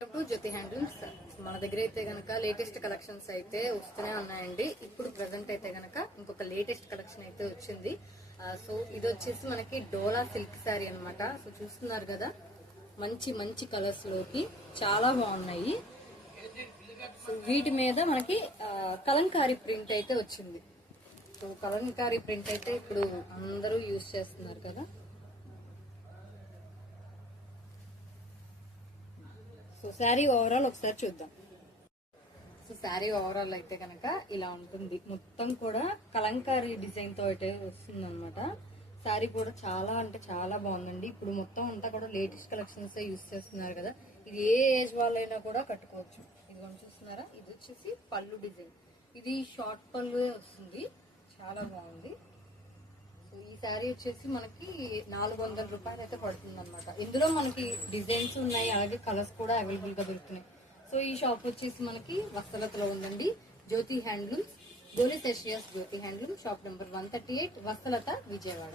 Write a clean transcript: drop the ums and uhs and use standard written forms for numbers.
జ్యోతి handlooms. మన దగ్గర అయితే గనక లేటెస్ట్ కలెక్షన్స్ అయితే వస్తూనే ఉన్నాయండి. ఇప్పుడు ప్రెసెంట్ అయితే గనక ఇంకొక లేటెస్ట్ కలెక్షన్ అయితే వచ్చింది. సో ఇది వచ్చేసి మనకి డోలా సిల్క్ శారీ అనమాట. సో చూస్తున్నారు కదా, మంచి మంచి కలర్స్ లోకి చాలా బాగున్నాయి. సో వీటి మీద మనకి కలంకారీ ప్రింట్ అయితే వచ్చింది. సో కలంకారీ ప్రింట్ అయితే ఇప్పుడు అందరూ యూజ్ చేస్తున్నారు కదా. సో శారీ ఓవరాల్ ఒకసారి చూద్దాం. సో శారీ ఓవరాల్ అయితే కనుక ఇలా ఉంటుంది. మొత్తం కూడా కలంకారీ డిజైన్ తో అయితే వస్తుంది అనమాట. శారీ కూడా చాలా అంటే చాలా బాగుందండి. ఇప్పుడు మొత్తం అంతా కూడా లేటెస్ట్ కలెక్షన్స్ యూస్ చేస్తున్నారు కదా. ఇది ఏ ఏజ్ వాళ్ళైనా కూడా కట్టుకోవచ్చు. ఇది చూస్తున్నారా, ఇది వచ్చేసి పళ్ళు డిజైన్. ఇది షార్ట్ పళ్ళు వస్తుంది, చాలా బాగుంది. సో ఈ శారీ వచ్చేసి మనకి 400 రూపాయలు అయితే పడుతుంది అనమాట. ఇందులో మనకి డిజైన్స్ ఉన్నాయి, అలాగే కలర్స్ కూడా అవైలబుల్ గా దొరుకుతున్నాయి. సో ఈ షాప్ వచ్చేసి మనకి వత్సలతలో ఉందండి. జ్యోతి హ్యాండ్లూమ్స్, గోలి సెషియస్ జ్యోతి హ్యాండ్లూమ్, షాప్ నెంబర్ 138, వత్సలత, విజయవాడ.